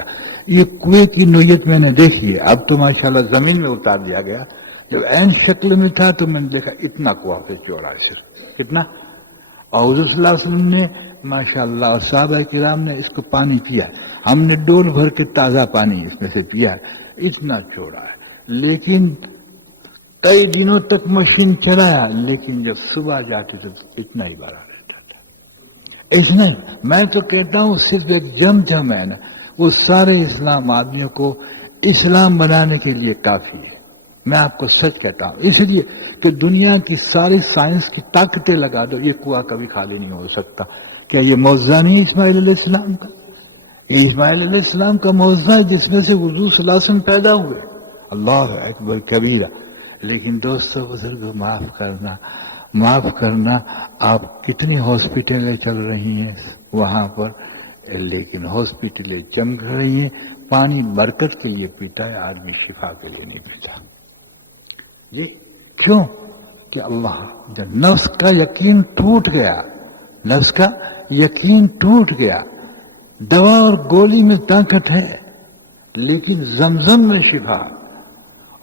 گیا. یہ کنویں کی نوعیت میں نے دیکھی ہے، اب تو ماشاءاللہ زمین میں اتار دیا گیا. جب عین شکل میں تھا تو میں نے دیکھا اتنا کنواں پہ چوڑا سے کتنا. اور حضور صلی اللہ علیہ وسلم نے ماشاءاللہ اور صحابہ کرام نے اس کو پانی پیا، ہم نے ڈول بھر کے تازہ پانی اس میں سے پیا، اتنا چوڑا ہے. لیکن کئی دنوں تک مشین چلایا، لیکن جب صبح جاتی تو اتنا ہی بڑا رہتا تھا. اس میں میں تو کہتا ہوں صرف ایک جم ہے نا، وہ سارے اسلام آدمیوں کو اسلام بنانے کے لیے کافی ہے. میں آپ کو سچ کہتا ہوں، اس لیے کہ دنیا کی ساری سائنس کی طاقتیں لگا دو، یہ کنواں کبھی خالی نہیں ہو سکتا. کیا یہ معجزہ نہیں اسماعیل علیہ السلام کا؟ یہ اسماعیل علیہ السلام کا معجزہ ہے جس میں سے حضور صلی اللہ علیہ وسلم پیدا ہوئے. اللہ اکبر کبیرہ. لیکن دوستو بزرگو معاف کرنا آپ کتنی ہاسپٹلیں چل رہی ہیں وہاں پر، لیکن ہاسپٹلیں چمک رہی ہیں، پانی برکت کے لیے پیتا ہے، آدمی شفا کے لیے نہیں پیتا. جی کیوں؟ کہ اللہ جب نفس کا یقین ٹوٹ گیا، نفس کا یقین ٹوٹ گیا. دوا اور گولی میں طاقت ہے لیکن زمزم میں شفا.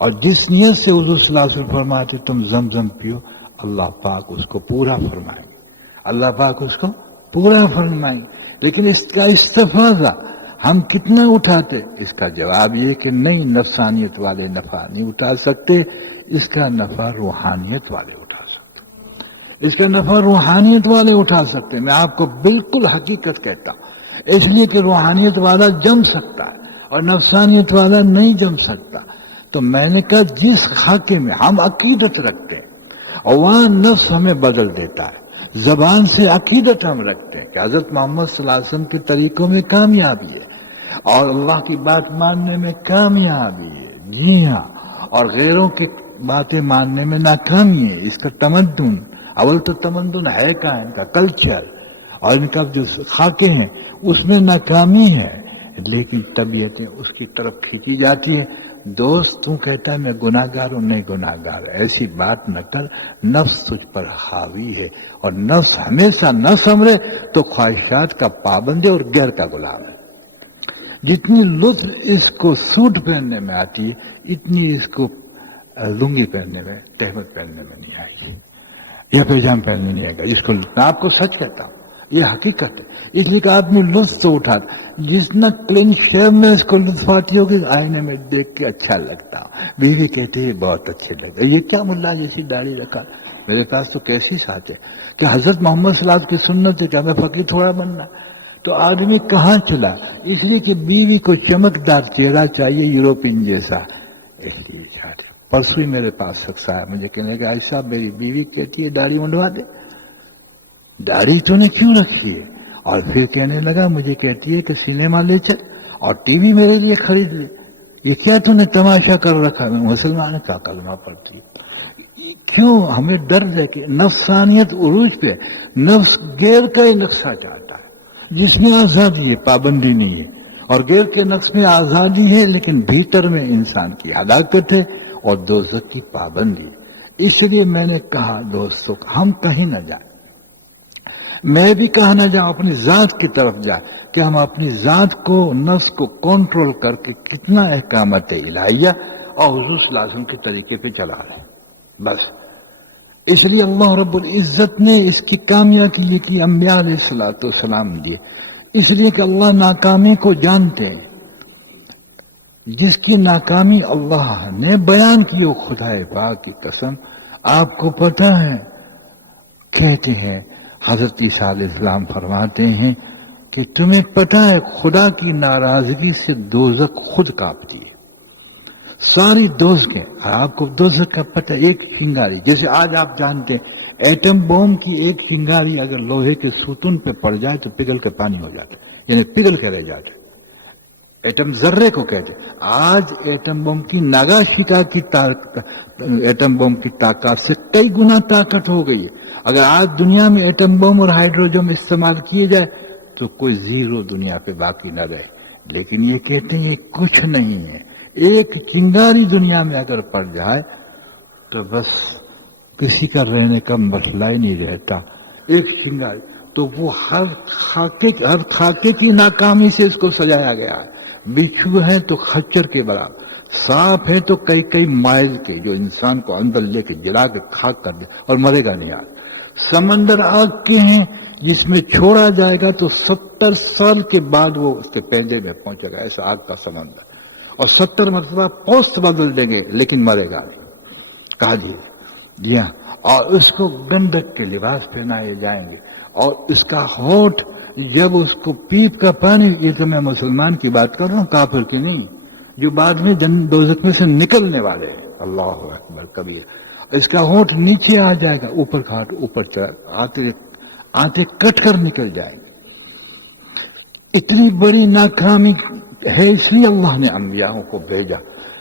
اور جس نیت سے حضور صلی اللہ علیہ وسلم فرماتے تم زمزم پیو، اللہ پاک اس کو پورا فرمائیں گے، اللہ پاک اس کو پورا فرمائیں گے. لیکن اس کا استفادہ ہم کتنا اٹھاتے؟ اس کا جواب یہ کہ نہیں، نفسانیت والے نفع نہیں اٹھا سکتے، اس کا نفع روحانیت والے اٹھا سکتے، اس کا نفع روحانیت والے اٹھا سکتے. میں آپ کو بالکل حقیقت کہتا ہوں، اس لیے کہ روحانیت والا جم سکتا ہے اور نفسانیت والا نہیں جم سکتا. تو میں نے کہا جس خاکے میں ہم عقیدت رکھتے ہیں اور وہاں نفس ہمیں بدل دیتا ہے، زبان سے عقیدت ہم رکھتے ہیں کہ حضرت محمد صلی اللہ علیہ وسلم کے طریقوں میں کامیابی ہے اور اللہ کی بات ماننے میں کامیابی ہے، جی ہاں، اور غیروں کی باتیں ماننے میں ناکامی ہے. اس کا تمدن، اول تو تمدن ہے کا ان کا کلچر اور ان کا جو خاکے ہیں اس میں ناکامی ہے، لیکن طبیعتیں اس کی طرف کھینچی جاتی ہیں. دوست تو کہتا ہے میں گناہ گار ہوں، نہیں گناہ گار، ایسی بات نہ کر، نفس تجھ پر حاوی ہے اور نفس ہمیشہ نہ سمرے تو خواہشات کا پابند ہے اور غیر کا غلام ہے. جتنی لطف اس کو سوٹ پہننے میں آتی ہے اتنی اس کو لنگی پہننے میں، تہمت پہننے میں نہیں آئے گی، یا پیجام پہننے نہیں آئے گا. اس کو میں آپ کو سچ کہتا ہوں، یہ حقیقت ہے. اس لیے کہ آدمی لطف تو اٹھاتا، جتنا کلین شیو میں اس کو لطف آتی ہوگی آئینے میں دیکھ کے اچھا لگتا. بیوی کہتی ہے بہت اچھے لگے، یہ کیا ملا جیسی داڑھی رکھا. میرے پاس تو کیسی ساتھ ہے کہ حضرت محمد صلی اللہ علیہ وسلم کی سنت ہے کہ ہمیں فقیر تھوڑا بننا. تو آدمی کہاں چلا؟ اس لیے کہ بیوی کو چمکدار چہرہ چاہیے یوروپین جیسا، اس لیے چاہتے. پرسوئی میرے پاس شخص آیا، مجھے کہنے لگا ایسا میری بیوی کہتی ہے داڑھی منڈوا دے. داڑھی تو نے کیوں رکھی ہے؟ اور پھر کہنے لگا مجھے کہتی ہے کہ سنیما لے چل اور ٹی وی میرے لیے خرید لے. یہ کیا تو نے تماشا کر رکھا؟ میں مسلمان کا کلمہ پڑھتی ہے. کیوں؟ ہمیں درد ہے کہ نفسانیت عروج پہ، نفس غیر کا ہی نقشہ چاہتا ہے جس میں آزادی ہے، پابندی نہیں ہے، اور غیر کے نقش میں آزادی ہے لیکن بھیتر میں انسان کی ہلاکت ہے اور دوزخ کی پابندی ہے. اس لیے میں نے کہا دوستوں ہم کہیں نہ جائیں، میں بھی کہا نہ جاؤں، اپنی ذات کی طرف جائیں کہ ہم اپنی ذات کو، نفس کو کنٹرول کر کے کتنا احکامات الہیہ اور حضور صلی اللہ علیہ وسلم کے طریقے پہ چلا رہے بس. اس لیے اللہ رب العزت نے اس کی کامیابی کے لیے کی انبیاء علیہ الصلوۃ والسلام دیے، اس لیے کہ اللہ ناکامی کو جانتے ہیں. جس کی ناکامی اللہ نے بیان کی وہ خدا پاک کی قسم آپ کو پتہ ہے، کہتے ہیں حضرت عیسیٰ علیہ السلام فرماتے ہیں کہ تمہیں پتہ ہے خدا کی ناراضگی سے دوزخ خود کانپتی ہے. ساری دوزخیں، آپ کو دوزخ کا پتہ، ایک چنگاری، جیسے آج آپ جانتے ہیں ایٹم بوم کی ایک چنگاری اگر لوہے کے ستون پہ پڑ جائے تو پگھل کے پانی ہو جاتا ہے، یعنی پگھل کے رہ جاتا ہے. ایٹم ذرے کو کہتے ہیں. آج ایٹم بم کی ناگاشیکا کی ایٹم بم کی طاقت سے کئی گنا طاقت ہو گئی ہے. اگر آج دنیا میں ایٹم بم اور ہائیڈروجن استعمال کیے جائے تو کوئی زیرو دنیا پہ باقی نہ رہے. لیکن یہ کہتے ہیں یہ کچھ نہیں ہے، ایک چنگاری دنیا میں اگر پڑ جائے تو بس کسی کا رہنے کا مسئلہ ہی نہیں رہتا. ایک چنگاری تو وہ ہر خاکے کی ناکامی سے اس کو سجایا گیا ہے. بچھو ہے تو خچر کے برابر، سانپ ہے تو کئی کئی مائل کے، جو انسان کو اندر لے کے جلا کے خاک کر دے اور مرے گا نہیں آج۔ سمندر آگ کے ہیں جس میں چھوڑا جائے گا تو 70 سال کے بعد وہ اس کے پینجے میں پہنچے گا، ایسا آگ کا سمندر، اور 70 مرتبہ پوسٹ بدل دیں گے لیکن مرے گا نہیں۔ کہا جی ہاں، اور اس کو گندک کے لباس پہنائے جائیں گے، اور اس کا ہونٹ جب اس کو پیپ کا پانی، یہ تو میں مسلمان کی بات کر رہا ہوں، کافر کی نہیں، جو بعد میں دوزخ میں سے نکلنے والے ہیں، اللہ اکبر کبیر، اس کا ہونٹ نیچے آ جائے گا، اوپر کا ہونٹ اوپر چلا، آتے کٹ کر نکل جائیں گے۔ اتنی بڑی ناکامی ہے، اس لیے اللہ نے انبیاءوں کو بھیجا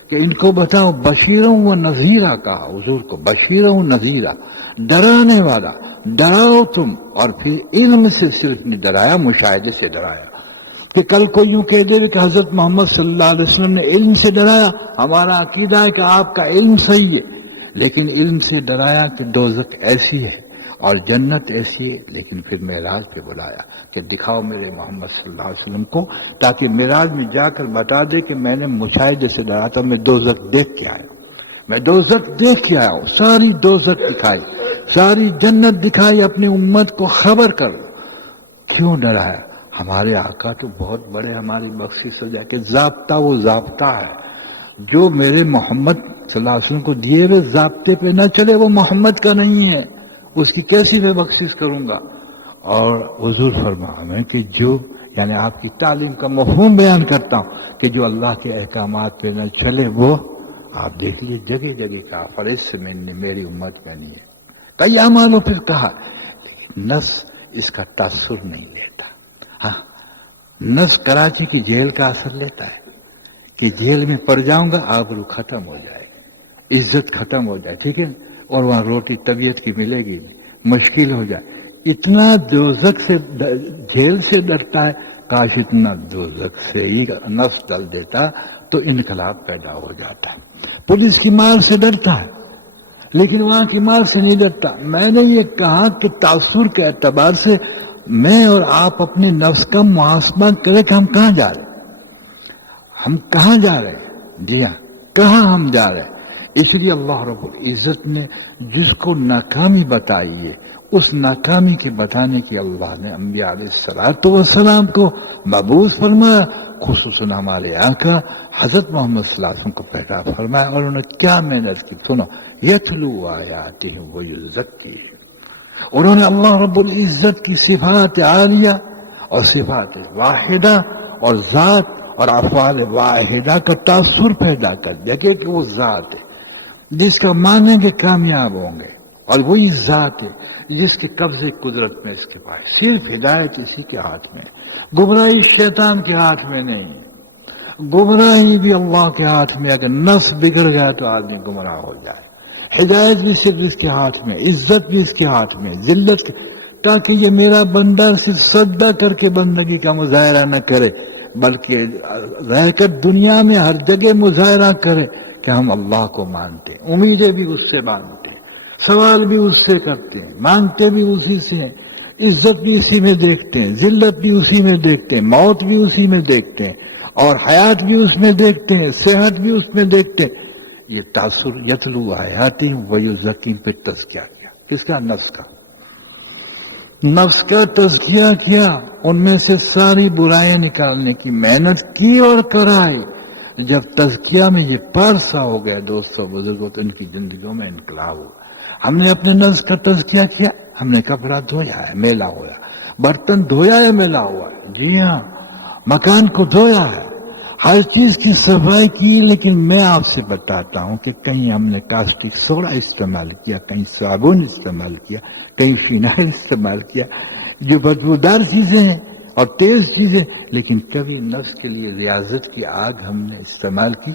کہ ان کو بتاؤ، بشیروں و نذیرہ کہا حضور کو، بشیروں و نذیرہ، ڈرانے والا، ڈراؤ تم، اور پھر علم سے صرف نہیں ڈرایا، مشاہدے سے ڈرایا، کہ کل کو یوں کہہ دے کہ حضرت محمد صلی اللہ علیہ وسلم نے علم سے ڈرایا، ہمارا عقیدہ ہے کہ آپ کا علم صحیح ہے، لیکن علم سے ڈرایا کہ دوزخ ایسی ہے اور جنت ایسی ہے، لیکن پھر معراج پہ بلایا کہ دکھاؤ میرے محمد صلی اللہ علیہ وسلم کو، تاکہ معراج میں جا کر بتا دے کہ میں نے مشاہدے سے ڈرایا تھا، میں دوزخ دیکھ کے آیا ہوں، میں دوزخ دیکھ کے آیا ہوں، ساری دوزخ دکھائی، ساری جنت دکھائی، اپنی امت کو خبر کر۔ کیوں ڈرایا؟ ہمارے آقا تو بہت بڑے، ہماری بخشش ہو جائے کہ ضابطہ وہ ضابطہ ہے، جو میرے محمد صلی اللہ علیہ وسلم کو دیے ہوئے ضابطے پہ نہ چلے وہ محمد کا نہیں ہے، اس کی کیسی میں بخشش کروں گا؟ اور حضور فرمایا کہ جو، یعنی آپ کی تعلیم کا مفہوم بیان کرتا ہوں کہ جو اللہ کے احکامات پہ نہ چلے وہ، آپ دیکھ لیے جگہ جگہ کا فرش میں میری امت میں نہیں ہے، کئی اعمالوں پھر کہا، لیکن نس اس کا تاثر نہیں لیتا۔ ہاں، نس کراچی کی جیل کا اثر لیتا ہے کہ جیل میں پڑ جاؤں گا، آبرو ختم ہو جائے گی، عزت ختم ہو جائے، ٹھیک ہے، اور وہاں روٹی طبیعت کی ملے گی، مشکل ہو جائے، اتنا دوزخ سے، جیل سے ڈرتا ہے، کاش اتنا دوزخ سے ہی نفس ڈل دیتا تو انقلاب پیدا ہو جاتا ہے۔ پولیس کی مار سے ڈرتا ہے لیکن وہاں کی مار سے نہیں ڈرتا۔ میں نے یہ کہا کہ تاثر کے اعتبار سے میں اور آپ اپنے نفس کا محاسبہ کریں کہ ہم کہاں جا رہے ہیں، ہم کہاں جا رہے ہیں، جی ہاں، کہاں ہم جا رہے ہیں۔ اس لیے اللہ رب العزت نے جس کو ناکامی بتائی ہے، اس ناکامی کے بتانے کی اللہ نے انبیاء علیہ السلام کو مبعوث فرمایا، خصوصاً ہمارے آقا حضرت محمد صلی اللہ علیہ وسلم کو پیدا فرمایا، اور انہوں نے کیا محنت کی، سنو، یتلو آیاتہ ویزکیہم، انہوں نے اللہ رب العزت کی صفات عالیہ اور صفات واحدہ اور ذات اور افعال واحدہ کا تاثر پیدا کر دیا کہ وہ ذات ہے جس کا مانیں گے کامیاب ہوں گے، اور وہی ذات ہے جس کے قبضے قدرت میں اس کے پاس، صرف ہدایت اسی کے ہاتھ میں، گمراہی شیطان کے ہاتھ میں نہیں، گمراہی بھی اللہ کے ہاتھ میں، اگر نفس بگڑ گیا تو آدمی گمراہ ہو جائے، ہدایت بھی صرف اس کے ہاتھ میں، عزت بھی اس کے ہاتھ میں، ذلت، تاکہ یہ میرا بندہ صرف سجدہ کر کے بندگی کا مظاہرہ نہ کرے، بلکہ رہ کر دنیا میں ہر جگہ مظاہرہ کرے کہ ہم اللہ کو مانتے ہیں، امیدیں بھی اس سے مانتے ہیں، سوال بھی اس سے کرتے ہیں، مانگتے بھی اسی سے ہیں، عزت بھی اسی میں دیکھتے ہیں، ذلت بھی اسی میں دیکھتے ہیں، موت بھی اسی میں دیکھتے ہیں، اور حیات بھی اس میں دیکھتے ہیں، صحت بھی اس میں دیکھتے ہیں۔ یہ تاثر یتلو آیاتہ ویزکیہم پہ تزکیہ کیا، کس کا؟ نفس کا، نفس کا تزکیہ کیا، ان میں سے ساری برائیاں نکالنے کی محنت کی اور کرائی۔ جب تزکیہ میں یہ پارسا ہو گیا دوستو بزرگوں، تو ان کی زندگیوں میں انقلاب ہوا۔ ہم نے اپنے نفس کا تزکیہ کیا، ہم نے کپڑا دھویا ہے، میلا ہوا، برتن دھویا ہے، میلا ہوا ہے، جی ہاں، مکان کو دھویا ہے، ہر چیز کی صفائی کی، لیکن میں آپ سے بتاتا ہوں کہ کہیں ہم نے کاسٹک سوڈا استعمال کیا، کہیں صابن استعمال کیا، کہیں فینائل استعمال کیا، جو بدبودار چیزیں ہیں اور تیز چیزیں، لیکن کبھی نفس کے لیے ریاضت کی آگ ہم نے استعمال کی،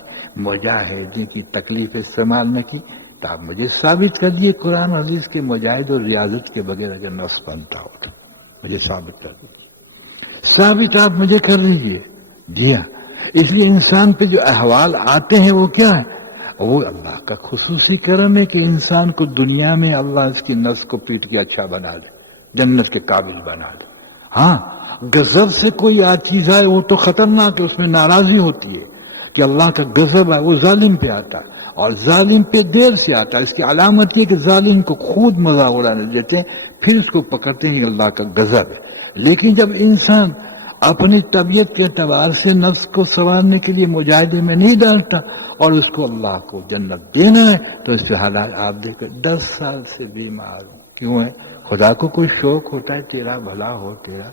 مجاہدے کی تکلیف استعمال نہ کی۔ تو آپ مجھے ثابت کر دیے قرآن حدیث کے مجاہد اور ریاضت کے بغیر اگر نفس بنتا ہو تو مجھے ثابت کر دیجیے، ثابت آپ مجھے کر دیجیے، جی ہاں۔ اس لیے انسان پہ جو احوال آتے ہیں وہ کیا ہے؟ وہ اللہ کا خصوصی کرم ہے کہ انسان کو دنیا میں اللہ اس کی نفس کو پیٹ کے اچھا بنا دے، جنت کے قابل بنا دے۔ ہاں، غضب سے کوئی چیز آئے وہ تو خطرناک ہے، اس میں ناراضی ہوتی ہے کہ اللہ کا غضب ہے، وہ ظالم پہ آتا ہے، اور ظالم پہ دیر سے آتا ہے۔ اس کی علامت یہ کہ ظالم کو خود مزہ اڑانے دیتے ہیں، پھر اس کو پکڑتے ہیں کہ اللہ کا غضب ہے۔ لیکن جب انسان اپنی طبیعت کے اعتبار سے نفس کو سنوارنے کے لیے مجاہدے میں نہیں ڈالتا اور اس کو اللہ کو جنت دینا ہے، تو اس پہ حالات آپ دیکھیں 10 سال سے بیمار ہوں، کیوں ہے؟ خدا کو کوئی شوق ہوتا ہے تیرا بھلا ہو تیرا،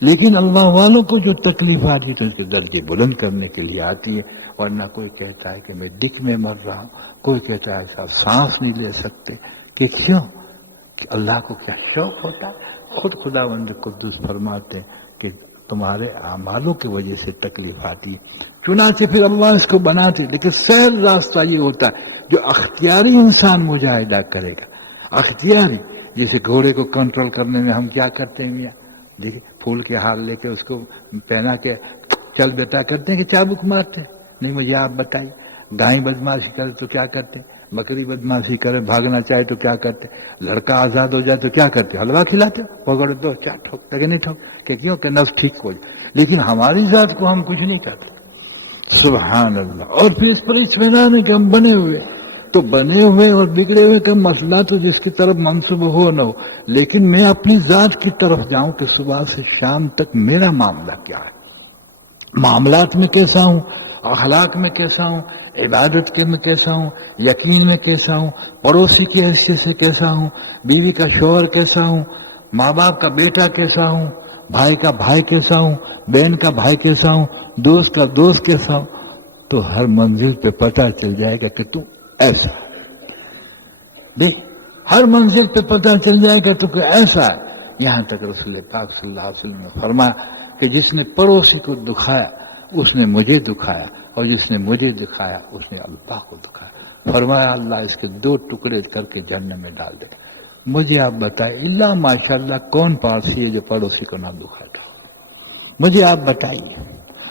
لیکن اللہ والوں کو جو تکلیف آتی ہے تو اس کے درجے بلند کرنے کے لیے آتی ہے۔ ورنہ کوئی کہتا ہے کہ میں دکھ میں مر رہا ہوں، کوئی کہتا ہے ایسا سانس نہیں لے سکتے، کہ کیوں؟ کہ اللہ کو کیا شوق ہوتا ہے؟ خود خداوند قدوس فرماتے ہیں کہ تمہارے اعمالوں کی وجہ سے تکلیف آتی ہے، چنانچہ پھر اللہ اس کو بناتے۔ لیکن سہل راستہ یہ ہوتا ہے جو اختیاری انسان مجاہدہ کرے گا، اختیاری، جیسے گھوڑے کو کنٹرول کرنے میں ہم کیا کرتے ہیں میاں؟ دیکھیں پھول کے ہار لے کے اس کو پہنا کے چل بیٹا کرتے ہیں کہ چابک مارتے ہیں؟ نہیں، مجھے آپ بتائیے، گائیں بدماشی کرے تو کیا کرتے ہیں؟ بکری بدماشی کرے بھاگنا چاہے تو کیا کرتے ہیں؟ لڑکا آزاد ہو جائے تو کیا کرتے ہیں؟ حلوہ کھلاتے، پکڑ دو چار ٹھوک لگے نہیں ٹھوک، کہ کیوں کہ نفس ٹھیک ہو جائے۔ لیکن ہماری ذات کو ہم کچھ نہیں کرتے، سبحان اللہ۔ اور پھر اس پر اطمینان ہے کہ ہم بنے ہوئے، تو بنے ہوئے اور بگڑے ہوئے کا مسئلہ تو جس کی طرف منسوب ہو نہ ہو، لیکن میں اپنی ذات کی طرف جاؤں کہ صبح سے شام تک میرا معاملہ کیا ہے، معاملات میں کیسا ہوں، اخلاق میں کیسا ہوں، عبادت کے میں کیسا ہوں، یقین میں کیسا ہوں، پڑوسی کی حیثیت سے کیسا ہوں، بیوی کا شوہر کیسا ہوں، ماں باپ کا بیٹا کیسا ہوں، بھائی کا بھائی کیسا ہوں، بہن کا بھائی کیسا ہوں، دوست کا دوست کیسا ہوں، تو ہر منزل پہ پتہ چل جائے گا کہ تو ایسا دیکھ، ہر منزل پہ پتہ چل جائے گا تو کہ ایسا ہے۔ یہاں تک رسول پاک صلی اللہ علیہ وسلم نے فرمایا کہ جس نے پڑوسی کو دکھایا اس نے مجھے دکھایا، اور جس نے مجھے دکھایا اس نے اللہ کو دکھایا۔ فرمایا اللہ اس کے 2 ٹکڑے کر کے جہنم میں ڈال دے گا۔ مجھے آپ بتائیں، اللہ ماشاءاللہ کون پارسی ہے جو پڑوسی کو نہ دکھاتا؟ مجھے آپ بتائیے،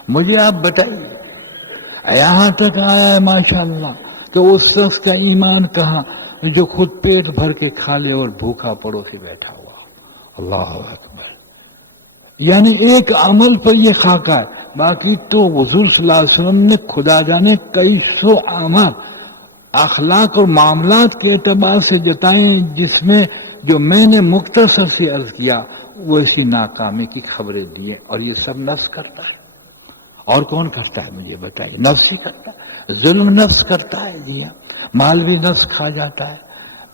مجھے آپ بتائیے۔ یہاں تک آیا ہے ماشاءاللہ کہ اس شخص کا ایمان کہاں جو خود پیٹ بھر کے کھا لے اور بھوکا پڑوسی بیٹھا ہوا۔ اللہ اکبر، یعنی ایک عمل پر یہ خاکہ ہے، باقی تو حضور صلی اللہ علیہ وسلم نے خدا جانے کئی سو اعمال اخلاق اور معاملات کے اعتبار سے جتائیں، جس میں جو میں نے مختصر سے عرض کیا ویسی ناکامی کی خبریں دیے، اور یہ سب نفس کرتا ہے۔ اور کون کرتا ہے مجھے بتائیے؟ نفس ہی کرتا ہے، ظلم نفس کرتا ہے، جی ہاں، مال بھی نفس کھا جاتا ہے،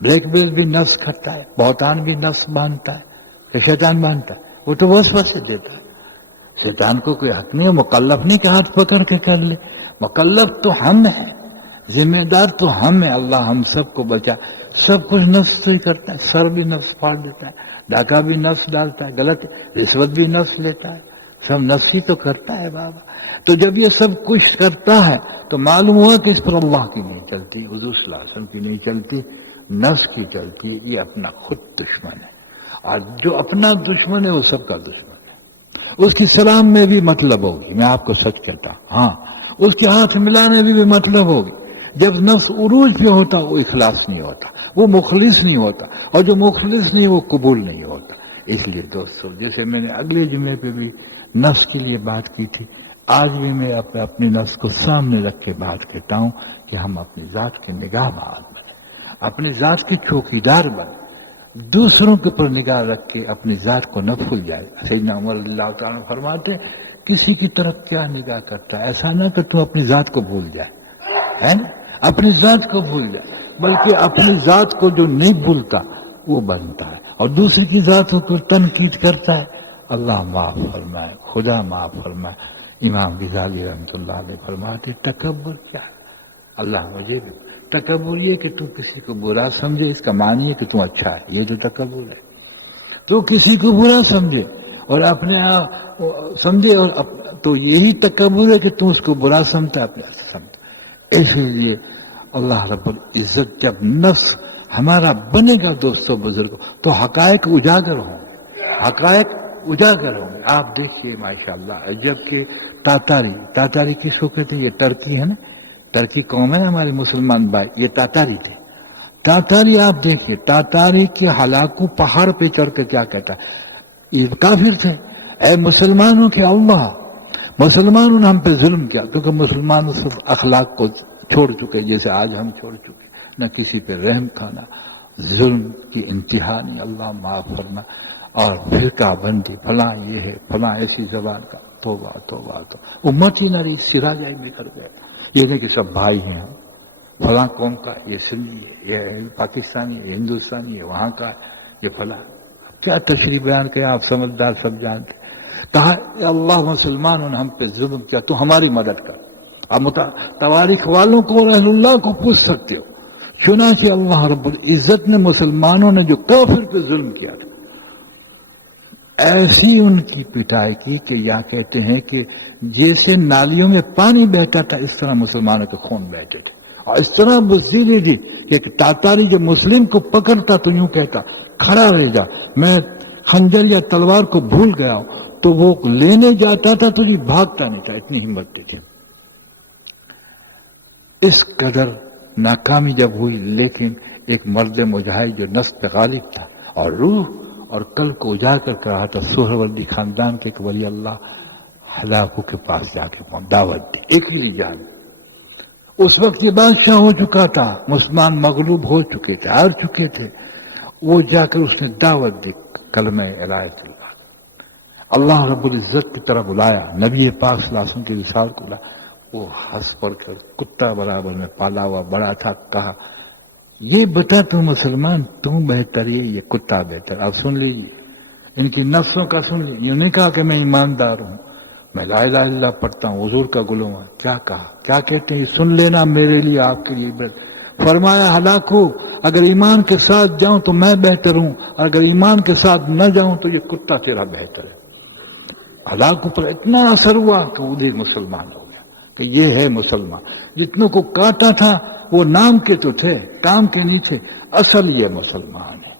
بلیک میل بھی نفس کرتا ہے، بہتان بھی نفس باندھتا ہے کہ شیطان باندھتا ہے، وہ تو وسوسے دیتا ہے۔ شیطان کو کوئی حق نہیں ہے، مکلف نہیں کہ ہاتھ پکڑ کے کر لے، مکلف تو ہم ہیں، ذمہ دار تو ہم ہیں۔ اللہ ہم سب کو بچا، سب کچھ نفس تو ہی کرتا ہے، سر بھی نفس پھاڑ دیتا ہے، ڈاکہ بھی نفس ڈالتا ہے، غلط رشوت بھی نفس لیتا ہے، سب نفس ہی تو کرتا ہے بابا۔ تو جب یہ سب کچھ کرتا ہے تو معلوم ہوا کہ اس پر اللہ کی نہیں چلتی، حضور صلی اللہ علیہ وسلم کی نہیں چلتی، نفس کی چلتی ہے۔ یہ اپنا خود دشمن ہے، اور جو اپنا دشمن ہے وہ سب کا دشمن ہے۔ اس کی سلام میں بھی مطلب ہوگی، میں آپ کو سچ کہتا ہوں، ہاں اس کے ہاتھ ملانے میں بھی مطلب ہوگی۔ جب نفس عروج پہ ہوتا وہ اخلاص نہیں ہوتا، وہ مخلص نہیں ہوتا، اور جو مخلص نہیں وہ قبول نہیں ہوتا۔ اس لیے دوستو، جیسے میں نے اگلے جمعے پہ بھی نفس کے لیے بات کی تھی، آج بھی میں اپنی نفس کو سامنے رکھ کے بات کہتا ہوں کہ ہم اپنی ذات کے نگاہ باز بنیں، اپنی ذات کے چوکیدار بنیں، دوسروں کے پر نگاہ رکھ کے اپنی ذات کو نہ بھول جائے۔ سیدنا عمر رضی اللہ تعالیٰ فرماتے کسی کی طرف کیا نگاہ کرتا ہے، ایسا نہ کہ تو اپنی ذات کو بھول جائے، ہے نا، اپنی ذات کو بھول جائے، بلکہ اپنی ذات کو جو نہیں بھولتا وہ بنتا ہے، اور دوسری کی ذاتوں کو تنقید کرتا ہے۔ اللہ معاف فرمائے، خدا معاف فرمائے۔ امام غزالی رحمۃ اللہ علیہ فرماتے تکبر کیا ہے؟ اللہ مجھے بھی تکبر یہ کہ تو کسی کو برا سمجھے، اس کا معنی ہے کہ تو اچھا ہے، یہ جو تکبر ہے، تو کسی کو برا سمجھے اور اپنے آپ سمجھے، اور تو یہی تکبر ہے کہ تو اس کو برا سمجھتا ہے، اپنے آپ سے سمجھتا۔ اسی لیے اللہ رب العزت جب نفس ہمارا بنے گا دوستوں بزرگوں تو حقائق اجاگر ہوں گے، حقائق اجاگر ہوں گے۔ آپ دیکھیے ماشاءاللہ، جب کہ تاتاری کس کو کہتے ہیں؟ یہ ترکی ہے نا، ترکی قوم ہے نا ہمارے مسلمان بھائی، یہ تاتاری تھے۔ تاتاری آپ دیکھیے، تاتاری کے ہلاکو پہاڑ پہ چڑھ کے کیا کہتا ہے، یہ کافر تھے، اے مسلمانوں کے اللہ، مسلمانوں نے ہم پہ ظلم کیا، کیونکہ مسلمان صرف اخلاق کو چھوڑ چکے جیسے آج ہم چھوڑ چکے، نہ کسی پہ رحم کھانا، ظلم کی انتہا نہیں، اللہ معاف کرنا، اور فرقہ بندی، فلاں یہ ہے، فلاں ایسی زبان کا، توبہ توبہ تو امت ہی نہ رہی، سرا جائی میں کر گئے۔ یہ نہیں کہ سب بھائی ہیں ہم، فلاں قوم کا یہ سنی ہے، یہ پاکستانی ہے، ہندوستانی ہے، وہاں کا یہ فلاں، کیا تشریح بیان کیا، آپ سمجھدار سب جانتے۔ کہا اے اللہ مسلمانوں نے ہم پہ ظلم کیا، تو ہماری مدد کر۔ اب تواریخ والوں کو اور اہل اللہ کو پوچھ سکتے ہو، چنانچہ اللہ رب العزت نے مسلمانوں نے جو کافر پہ ظلم کیا تھا، ایسی ان کی پٹائی کی کہ یا کہتے ہیں کہ جیسے نالیوں میں پانی بہتا تھا اس طرح مسلمانوں کے خون بہتے تھے، اور اس طرح بزدلی تھی کہ ایک تاتاری جو مسلم کو پکڑتا تو یوں کہتا کھڑا رہ جا، میں خنجر یا تلوار کو بھول گیا ہوں، تو وہ لینے جاتا تھا تو یہ بھاگتا نہیں تھا، اتنی ہمت تھی۔ اس قدر ناکامی جب ہوئی، لیکن ایک مرد مجاہد جو نفس پہ غالب تھا اور روح اور قلب کو اجاگر کر رہا تھا، سہروردی خاندان کے ایک ولی اللہ ہلاکو کے پاس جا کے دعوت دی، ایک ہی جان۔ اس وقت یہ بادشاہ ہو چکا تھا، مسلمان مغلوب ہو چکے تھے، ہار چکے تھے، وہ جا کر اس نے دعوت دی کلمہ الہ الا اللہ، اللہ رب العزت کی طرف بلایا، نبی پاک صلی اللہ علیہ وسلم کے رسالت کو بلایا۔ وہ ہنس پڑ کر کتا برابر میں پالا ہوا بڑا تھا، کہا یہ بتا تو مسلمان تم بہتر ہے یہ کتا بہتر؟ اب سن لیجیے ان کی نفسوں کا، سن لیجیے۔ یہ نہیں کہا کہ میں ایماندار ہوں، میں لا الہ الا اللہ پڑھتا ہوں، حضور کا غلام ہوں، کیا کہا، کیا کہتے ہیں، سن لینا میرے لیے آپ کے لیے۔ فرمایا ہلاک ہو، اگر ایمان کے ساتھ جاؤں تو میں بہتر ہوں، اگر ایمان کے ساتھ نہ جاؤں تو یہ کتا تیرا بہتر ہے۔ ہلاک پر اتنا اثر ہوا کہ وہ بھی مسلمان ہو گیا کہ یہ ہے مسلمان۔ جتنوں کو کاٹا تھا وہ نام کے تو تھے، کام کے نہیں تھے، اصل یہ مسلمان ہے۔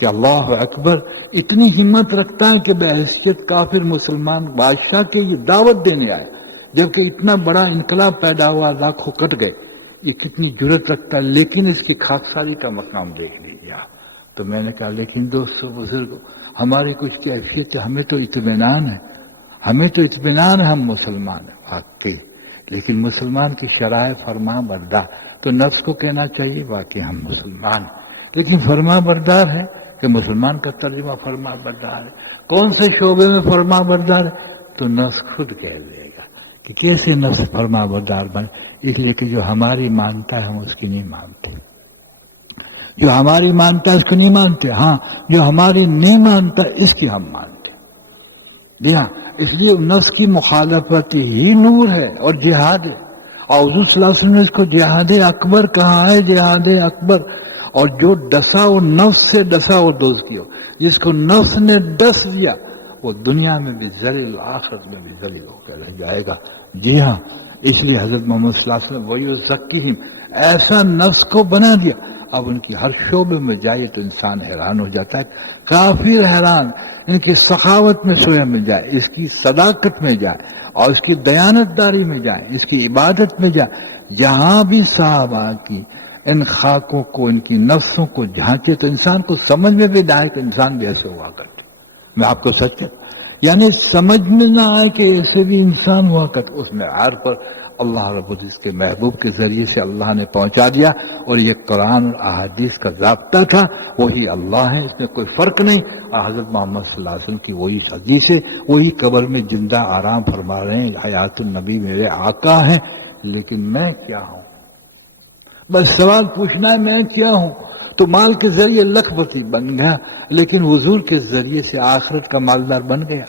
کہ اللہ اکبر، اتنی ہمت رکھتا ہے کہ بحیثیت کافر مسلمان بادشاہ کے یہ دعوت دینے آئے، جبکہ اتنا بڑا انقلاب پیدا ہوا، لاکھوں کٹ گئے، یہ کتنی جرت رکھتا ہے۔ لیکن اس کی خاکساری کا مقام دیکھ لیجیے آپ۔ تو میں نے کہا لیکن دوستو بزرگوں، ہماری کچھ کیفیت ہے، ہمیں تو اطمینان ہے، ہمیں تو اطمینان ہے، ہم مسلمان ہیں واقعی، لیکن مسلمان کی شرائع فرما بردار، تو نفس کو کہنا چاہیے واقعی ہم مسلمان ہیں، لیکن فرما بردار ہے کہ مسلمان کا ترجمہ فرما بردار ہے۔ کون سے شعبے میں فرما بردار ہے؟ تو نفس خود کہہ دے گا کہ کیسے نفس فرما بردار بنے، اس لیے کہ جو ہماری مانتا ہے ہم اس کی نہیں مانتے، جو ہماری مانتا ہے اس کو نہیں مانتے، ہاں جو ہماری نہیں مانتا اس کی ہم مانتے۔ جی ہاں، اس لیے نفس کی مخالفت ہی نور ہے اور جہاد ہے، اور حضور صلی اللہ علیہ وسلم نے اس کو جہاد اکبر کہا ہے، جہاد اکبر۔ اور جو ڈسا وہ نفس سے ڈسا وہ دوزخی ہو، جس کو نفس نے ڈس لیا وہ دنیا میں بھی ذلیل، آخرت میں بھی ذلیل ہو کر رہ جائے گا۔ جی ہاں، اس لیے حضرت محمد صلی اللہ علیہ وسلم وَيُزَكِّهِمْ، ایسا نفس کو بنا دیا، اب ان کی ہر شعبے میں جائے تو انسان حیران ہو جاتا ہے، کافر حیران، ان کی سخاوت میں سویا میں جائے، اس کی صداقت میں جائے، اور اس کی دیانت داری میں جائے، اس کی عبادت میں جائے۔ جہاں بھی صحابہ کی ان خاکوں کو، ان کی نفسوں کو جھانچے تو انسان کو سمجھ میں بھی نہ آئے کہ انسان بھی ایسے ہوا کرتے۔ میں آپ کو سچ، یعنی سمجھ میں نہ آئے کہ ایسے بھی انسان ہوا کرتے، اس معیار پر اللہ رب العزت کے محبوب کے ذریعے سے اللہ نے پہنچا دیا، اور یہ قرآن اور احادیث کا ضابطہ تھا، وہی اللہ ہے، اس میں کوئی فرق نہیں۔ حضرت محمد صلی اللہ علیہ وسلم کی وہی حدیث ہے، وہی قبر میں زندہ آرام فرما رہے ہیں، حیات النبی میرے آقا ہیں، لیکن میں کیا ہوں؟ بس سوال پوچھنا ہے میں کیا ہوں؟ تو مال کے ذریعے لکھ پتی بن گیا، لیکن حضور کے ذریعے سے آخرت کا مالدار بن گیا۔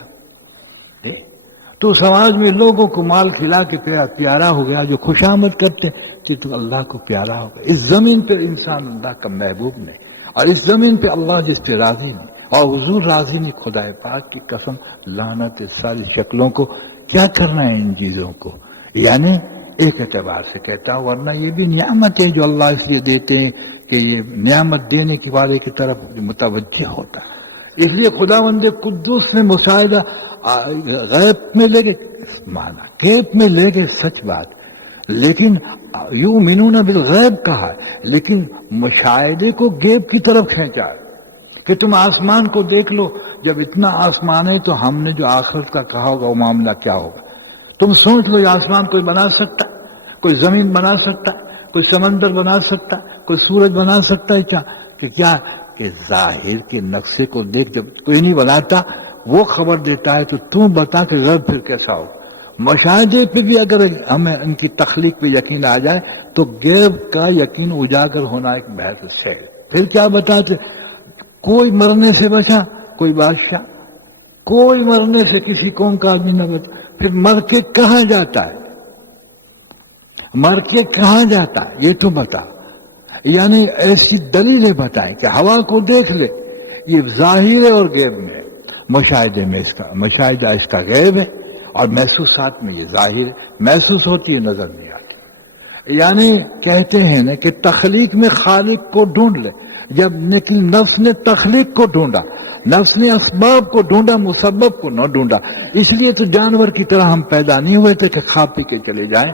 تو سماج میں لوگوں کو مال کھلا کے پیارا ہو گیا، جو خوش آمد کرتے تو اللہ کو پیارا ہو گیا۔ اس زمین پہ انسان اللہ کا محبوب نہیں، اور اس زمین پہ اللہ جس پہ راضی نہیں، اور حضور راضی نہیں، خدا پاک کی قسم لعنت ساری شکلوں کو کیا کرنا ہے ان چیزوں کو۔ یعنی ایک اعتبار سے کہتا ہوں، ورنہ یہ بھی نعمت ہے جو اللہ اس لیے دیتے ہیں کہ یہ نعمت دینے کے والے کی طرف متوجہ ہوتا ہے۔ اس لیے خداوند قدوس نے مشاہدہ غیب میں لے کے مانا، غیب میں لے کے سچ بات، لیکن یؤمنون بالغیب کہا ہے، لیکن مشاہدے کو غیب کی طرف کھینچا ہے کہ تم آسمان کو دیکھ لو، جب اتنا آسمان ہے تو ہم نے جو آخرت کا کہا ہوگا وہ معاملہ کیا ہوگا؟ تم سوچ لو، یہ آسمان کوئی بنا سکتا، کوئی زمین بنا سکتا، کوئی سمندر بنا سکتا، کوئی سورج بنا سکتا ہے کیا کہ ظاہر کے نقشے کو دیکھ جب کوئی نہیں بناتا وہ خبر دیتا ہے، تو تم بتا کہ غیب پھر کیسا ہو؟ مشاہدے پہ بھی اگر ہمیں ان کی تخلیق پہ یقین آ جائے تو غیب کا یقین اجاگر ہونا ایک بحث ہے۔ پھر کیا بتاتے؟ کوئی مرنے سے بچا، کوئی بادشاہ، کوئی مرنے سے کسی قوم کا آدمی نہ بچا، پھر مر کے کہاں جاتا ہے؟ مر کے کہاں جاتا ہے یہ تو بتا۔ یعنی ایسی دلیلیں بتائیں کہ ہوا کو دیکھ لے، یہ ظاہر ہے اور غیب میں ہے۔ مشاہدے میں مشاہدہ اس کا غیب ہے، اور محسوسات میں یہ ظاہر ہے، محسوس ہوتی ہے نظر نہیں آتی۔ یعنی کہتے ہیں نا کہ تخلیق میں خالق کو ڈھونڈ لے، جب لیکن نفس نے تخلیق کو ڈھونڈا، نفس نے اسباب کو ڈھونڈا، مسبب کو نہ ڈھونڈا۔ اس لیے تو جانور کی طرح ہم پیدا نہیں ہوئے تھے کہ کھا پی کے چلے جائیں۔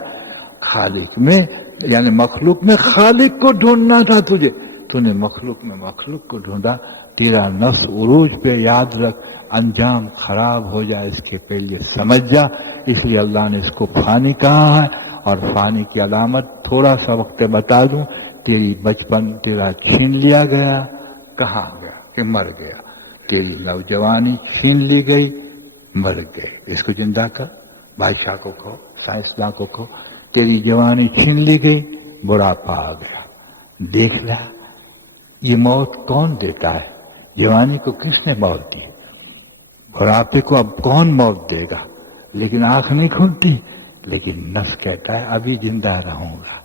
خالق میں یعنی مخلوق میں خالق کو ڈھونڈنا تھا تجھے، تو نے مخلوق میں مخلوق کو ڈھونڈا۔ تیرا نفس عروج پہ، یاد رکھ انجام خراب ہو جائے اس کے پہلے سمجھ جا۔ اس لیے اللہ نے اس کو فانی کہا ہے، اور فانی کی علامت تھوڑا سا وقت بتا دوں، تیری بچپن تیرا چھین لیا گیا، کہاں گیا کہ مر گیا۔ تیری نوجوانی چھین لی گئی، مر گئے۔ اس کو زندہ کر، بادشاہ کو کہو، سائنسداں کو کہو، تیری جوانی چھین لی گئی، بڑھاپا آ گیا۔ دیکھ لا یہ موت کون دیتا ہے؟ جوانی کو کس نے موت دی؟ بڑھاپے کو اب کون موت دے گا؟ لیکن آنکھ نہیں کھلتی، لیکن نفس کہتا ہے ابھی زندہ رہوں گا۔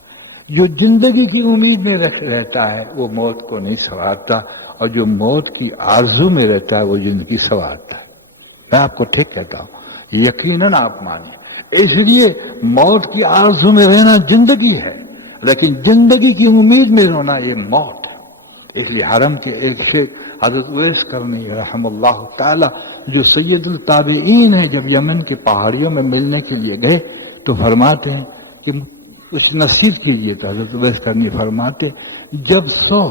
جو زندگی کی امید میں رہتا ہے وہ موت کو نہیں سنوارتا، اور جو موت کی آرزو میں رہتا ہے وہ زندگی سنوارتا ہے۔ میں آپ کو ٹھیک کہتا ہوں، یقیناً آپ مانیں۔ اس لیے موت کی آرزو میں رہنا زندگی ہے، لیکن زندگی کی امید میں رونا یہ موت ہے۔ اس لیے حرم کے ایک شیخ حضرت اویس کرنی رحم اللہ تعالی، جو سید التابعین ہیں، جب یمن کے پہاڑیوں میں ملنے کے لیے گئے تو فرماتے ہیں کہ اس نصیب کیجیے، تو حضرت اویس کرنی فرماتے جب سو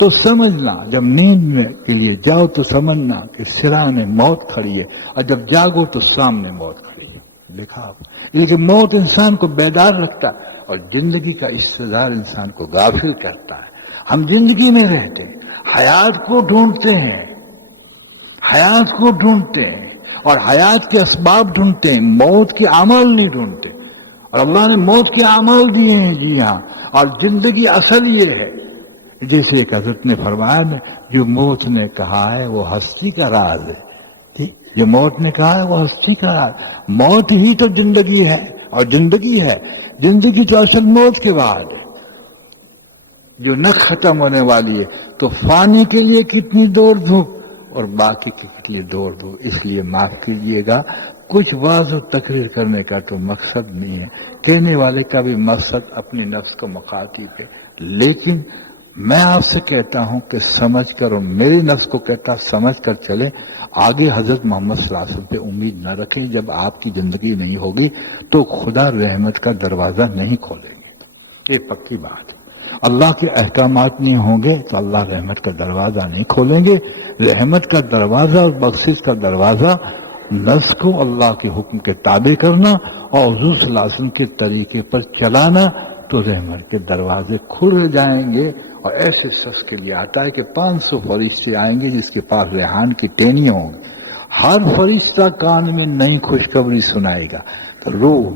تو سمجھنا، جب نیند میں کے لیے جاؤ تو سمجھنا کہ سرانے موت کھڑی ہے، اور جب جاگو تو سامنے موت کھڑی ہے۔ دیکھا آپ، لیکن موت انسان کو بیدار رکھتا ہے، اور زندگی کا استعداد انسان کو غافل کرتا ہے۔ ہم زندگی میں رہتے ہیں، حیات کو ڈھونڈتے ہیں، حیات کو ڈھونڈتے ہیں، اور حیات کے اسباب ڈھونڈتے ہیں، موت کے عمل نہیں ڈھونڈتے۔ اور اللہ نے موت کے عمل دیے ہیں، جی ہاں، اور زندگی اصل یہ ہے۔ جیسے ایک حضرت نے فرمایا نا، جو موت نے کہا ہے وہ ہستی کا راز ہے۔ جو موت نے کہا ہے وہ ہستی کا راز، موت ہی تو زندگی ہے، اور زندگی ہے، زندگی تو اصل موت کے بعد ہے جو نہ ختم ہونے والی ہے۔ تو فانی کے لیے کتنی دوڑ دھوپ، اور باقی کے لیے دوڑ دھوپ۔ اس لیے معاف کیجیے گا، کچھ واضح و تقریر کرنے کا تو مقصد نہیں ہے، کہنے والے کا بھی مقصد اپنی نفس کو مخاطب ہے۔ لیکن میں آپ سے کہتا ہوں کہ سمجھ کر، اور میری نفس کو کہتا سمجھ کر چلے، آگے حضرت محمد صلی اللہ علیہ وسلم پہ امید نہ رکھیں۔ جب آپ کی زندگی نہیں ہوگی تو خدا رحمت کا دروازہ نہیں کھولیں گے، یہ پکی بات ہے۔ اللہ کے احکامات نہیں ہوں گے تو اللہ رحمت کا دروازہ نہیں کھولیں گے۔ رحمت کا دروازہ اور بخشش کا دروازہ نفس کو اللہ کے حکم کے تابع کرنا اور حضور صلی اللہ علیہ وسلم کے طریقے پر چلانا، تو رحمت کے دروازے کھل جائیں گے۔ اور ایسے شخص کے لیے آتا ہے کہ 500 فرشتے آئیں گے جس کے پاس ریحان کی ٹہنیاں ہوں گی، ہر فرشتہ کان میں نئی خوشخبری سنائے گا، تو روح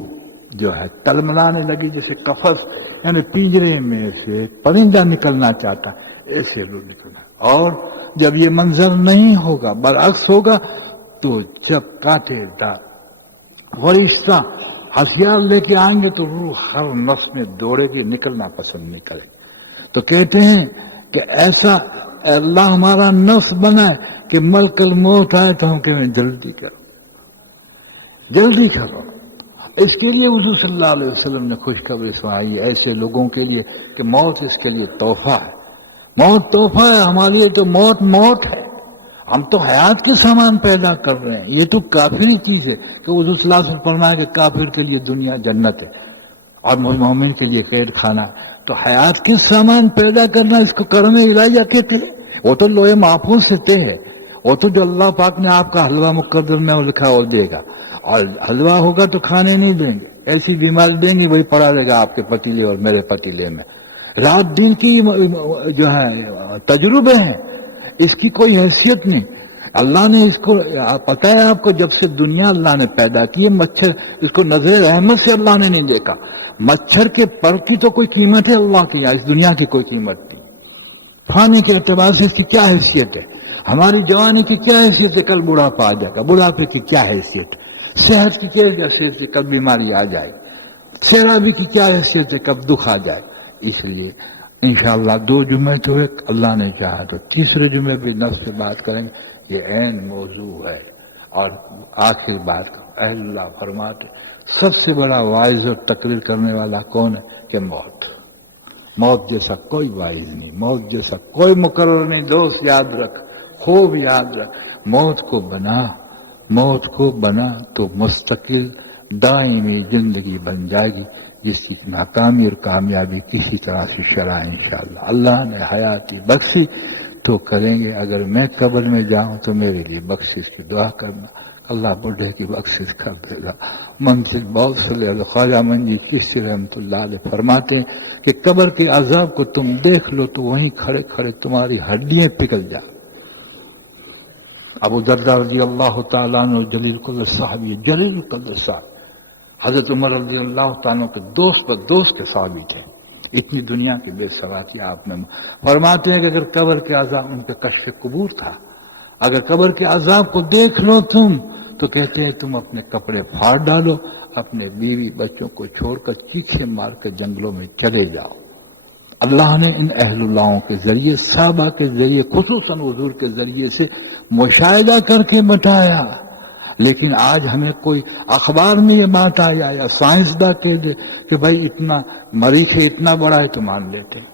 جو ہے تلملانے لگی، جیسے قفس یعنی پنجرے میں سے پرندہ نکلنا چاہتا، ایسے روح نکلنا۔ اور جب یہ منظر نہیں ہوگا، برعکس ہوگا، تو جب کاٹے دار فرشتہ ہتھیار لے کے آئیں گے تو روح ہر نفس میں دوڑے گی، نکلنا پسند نہیں کرے گی۔ تو کہتے ہیں کہ ایسا اللہ ہمارا نفس بنائے کہ ملک الموت آئے تو ہم کہیں جلدی کرو، جلدی کرو۔ اس کے لیے حضور صلی اللہ علیہ وسلم نے خوشخبری سنائی ایسے لوگوں کے لیے کہ موت اس کے لیے تحفہ ہے، موت تحفہ ہے ہمارے لیے۔ تو موت موت ہے، ہم تو حیات کے سامان پیدا کر رہے ہیں۔ یہ تو کافری چیز ہے کہ حضور صلی اللہ علیہ وسلم فرمایا کہ کافر کے لیے دنیا جنت ہے اور مومن کے لیے قید خانہ۔ تو حیات کے سامان پیدا کرنا، اس کو کرنے الہیہ کہتے ہیں۔ وہ تو لوہے محفوظ سے طے ہے، وہ تو جو اللہ پاک نے آپ کا حلوہ مقدر میں لکھا اور دے گا، اور حلوہ ہوگا تو کھانے نہیں دیں گے، ایسی بیماری دیں گے وہی پڑا رہے گا آپ کے پتیلے اور میرے پتیلے میں۔ رات دن کی جو ہے تجربے ہیں، اس کی کوئی حیثیت نہیں۔ اللہ نے اس کو پتہ ہے آپ کو، جب سے دنیا اللہ نے پیدا کی ہے، مچھر اس کو نظر رحمت سے اللہ نے نہیں دیکھا۔ مچھر کے پر کی تو کوئی قیمت ہے اللہ کی، اس دنیا کی کوئی قیمت نہیں۔ کھانے کے اعتبار سے اس کی کیا حیثیت ہے؟ ہماری جوانی کی کیا حیثیت ہے؟ کل بڑھاپا آ جائے گا۔ بڑھاپے کی کیا حیثیت ہے؟ صحت کی کیا حیثیت ہے؟ کب بیماری آ جائے گی۔ سیرابی کی کیا حیثیت ہے؟ کب دکھ آ جائے گا۔ اس لیے انشاءاللہ 2 جمعے تو ایک اللہ نے چاہا تو تیسرے جمعے بھی نفس سے بات کریں گے، یہ عین موضوع ہے۔ اور آخر بات اہل اللہ فرماتے سب سے بڑا واعظ اور تقریر کرنے والا کون ہے؟ کہ موت جیسا کوئی واعظ نہیں، موت جیسا کوئی مقرر نہیں۔ دوست یاد رکھ، خوب یاد رکھ، موت کو بنا تو مستقل دائمی زندگی بن جائے گی، جس کی ناکامی اور کامیابی کسی طرح سے شرح انشاءاللہ۔ اللہ نے حیاتی بخشی تو کریں گے، اگر میں قبر میں جاؤں تو میرے لیے بخشش کی دعا کرنا، اللہ بڑھے کی بخشش کر دے گا۔ منزل بہت صلی خواجہ منجید چشتی رحمۃ اللہ علیہ فرماتے ہیں کہ قبر کے عذاب کو تم دیکھ لو تو وہیں کھڑے کھڑے تمہاری ہڈیاں پگھل جائیں۔ ابو درداء رضی اللہ تعالیٰ عنہ جلیل القدر صحابی، جلیل القدر صاحب، حضرت عمر رضی اللہ تعالیٰ کے دوست کے صحابی تھے، اتنی دنیا کی بے سوا کی آپ نے۔ فرماتے ہیں کہ اگر قبر کے عذاب، ان پہ کشف قبور تھا، اگر قبر کے عذاب کو دیکھ لو تم تو کہتے ہیں تم اپنے کپڑے پھاڑ ڈالو، اپنے بیوی بچوں کو چھوڑ کر چیخے مار کر جنگلوں میں چلے جاؤ۔ اللہ نے ان اہل اللہ کے ذریعے، صحابہ کے ذریعے، خصوصاً حضور کے ذریعے سے مشاہدہ کر کے بتایا۔ لیکن آج ہمیں کوئی اخبار میں یہ بات آیا یا سائنسداں کہہ دے کہ بھائی اتنا مریخ ہے، اتنا بڑا ہے تو مان لیتے ہیں،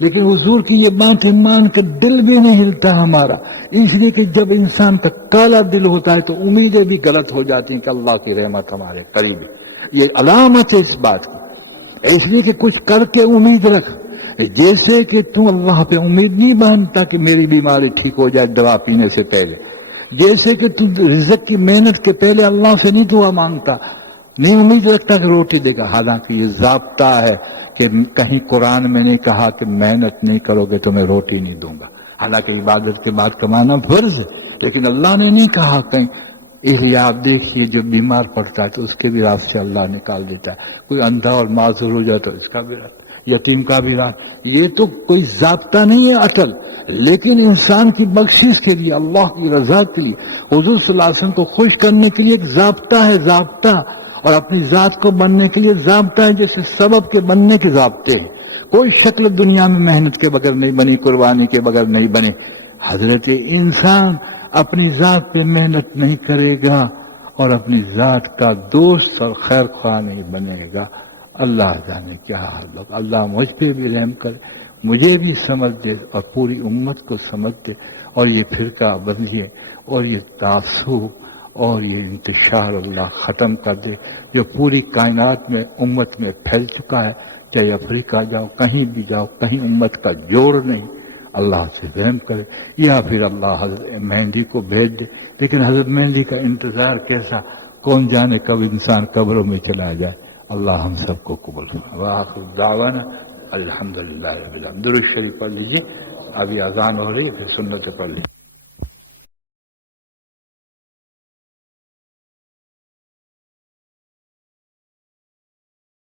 لیکن حضور کی یہ باتیں مان کر دل بھی نہیں ہلتا ہمارا، اس لیے کہ جب انسان کا کالا دل ہوتا ہے تو امیدیں بھی غلط ہو جاتی ہیں کہ اللہ کی رحمت ہمارے قریب ہے۔ یہ علامت ہے اس بات کی، اس لیے کہ کچھ کر کے امید رکھ، جیسے کہ تو اللہ پہ امید نہیں باندھتا کہ میری بیماری ٹھیک ہو جائے دوا پینے سے پہلے، جیسے کہ تو رزق کی محنت کے پہلے اللہ سے نہیں دعا مانگتا، نہیں امید رکھتا کہ روٹی دے گا، حالانکہ یہ ضابطہ ہے کہ کہیں قرآن میں نہیں کہا کہ محنت نہیں کرو گے تو میں روٹی نہیں دوں گا، حالانکہ عبادت کے بعد کمانا فرض ہے، لیکن اللہ نے نہیں کہا کہیں۔ اس لیے آپ دیکھیے جو بیمار پڑتا ہے تو اس کے بھی راستے اللہ نکال دیتا ہے، کوئی اندھا اور معذور ہو جائے تو اس کا بھی راستہ، یتیم کا بھی راستہ، یہ تو کوئی ضابطہ نہیں ہے اٹل، لیکن انسان کی بخشش کے لیے، اللہ کی رضا کے لیے، حضور صلی اللہ علیہ وسلم کو خوش کرنے کے لیے ایک ضابطہ ہے، ضابطہ، اور اپنی ذات کو بننے کے لیے ضابطہ ہے، جیسے سبب کے بننے کے ضابطے ہیں۔ کوئی شکل دنیا میں محنت کے بغیر نہیں بنی، قربانی کے بغیر نہیں بنے۔ حضرت انسان اپنی ذات پہ محنت نہیں کرے گا اور اپنی ذات کا دوست اور خیر خواہ نہیں بنے گا، اللہ جانے کیا حال ہوگا۔ اللہ مجھ پہ بھی رحم کرے، مجھے بھی سمجھ دے اور پوری امت کو سمجھ دے، اور یہ فرقہ بندی اور یہ تعصب اور یہ انتشار اللہ ختم کر دے جو پوری کائنات میں امت میں پھیل چکا ہے، چاہے افریقہ جاؤ، کہیں بھی جاؤ، کہیں امت کا جوڑ نہیں، اللہ سے رحم کرے، یا پھر اللہ حضرت مہندی کو بھیج دے۔ لیکن حضرت مہندی کا انتظار کیسا، کون جانے کب انسان قبروں میں چلا جائے۔ اللہ ہم سب کو قبول فرمائے۔ وآخر دعوانا الحمدللہ رب العالمین۔ درود شریف پڑھ لیجیے، ابھی اذان ہو رہی ہے، پھر سنت پڑھ لیجیے۔